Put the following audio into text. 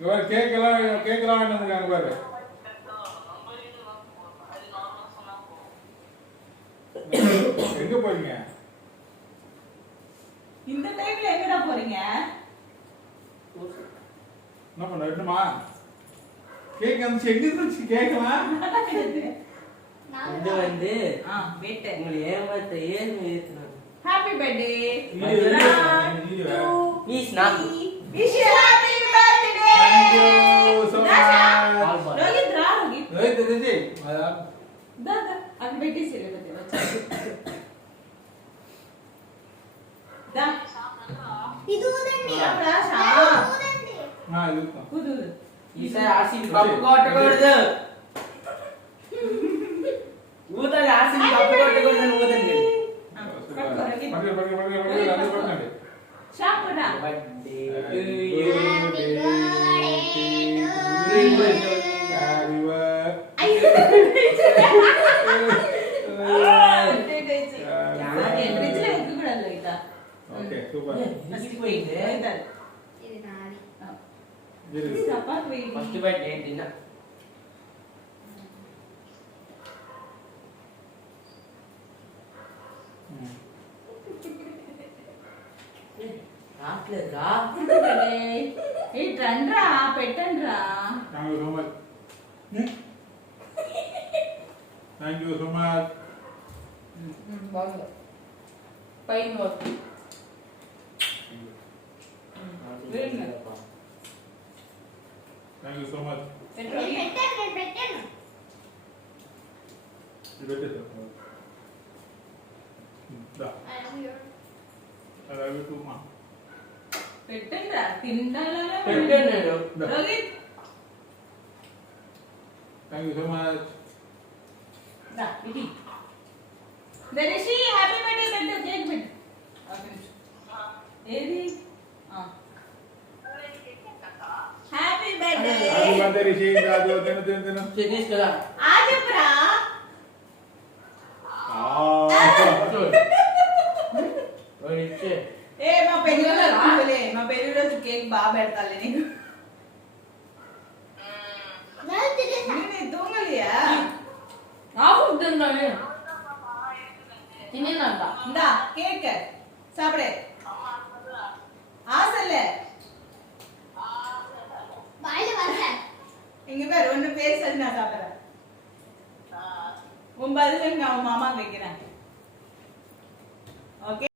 இவர் கேக்கலாம் என்னதுக்காங்க பாரு. எங்க போறீங்க இந்த டைம்ல? எங்கடா போறீங்க? என்ன பண்ண வெட்டுமா? கேக் வந்து எங்க இருந்துச்சு கேக்கலாம்? இது வந்து வெட்டு. உங்களை ஏமாத்த ஏத்துறாங்க. Happy birthday. ப்ளீஸ் நான் wish you happy birthday. Thank you so much. Rohit ரா ரோஹித். ரோஹித் தெரிஞ்சு दादा अभी बेटी से ले बच्चे दा ఇదుదండి అప్రాషా ఇదుదండి ఇది కుదు ఈసారి ఆర్సీబీ కప్పు కొట్టకూడదు. ఊదండి, ఆర్సీబీ కప్పు కొట్టకూడదు. ఊదండి. పట్టుకోండి. షాపురా. Birthday okay super. ఇది నాది ఫస్ట్ బర్త్డే తిన్నా. రాట్లేదురా. రండ్రా పెట్టండ్రా. Thank you so much. Thank you so much. బాగుంది పైన వస్తుంది. Thank you so much. పెట్టాను I love you too, ma. పెట్టండ్రా తింటాలా? పెట్టాను నేను. Rohit Thank you so much. దా ఇది దరిషి హ్యాపీ బర్త్డే పెట్టు కేక్ పెట్టు. ఏది happy birthday. Happy birthday, Rishi. తిను. చట్నీస్ కదా. ఆ చెప్పురా. ఏ మా పెళ్లి మా పెళ్లి రోజు కేక్ బాగా పెడతాలే నీకు. నేను తూంగలియా இந்தா கேக் சாப்பிடு. ஆசல்ல வாயில வரல இங்க பாரு ஒண்ணு பேசல நான் சாப்பிடுறேன். உன் பதிலுக்கு நான் மாமா வைக்கிறேன். ஓகே.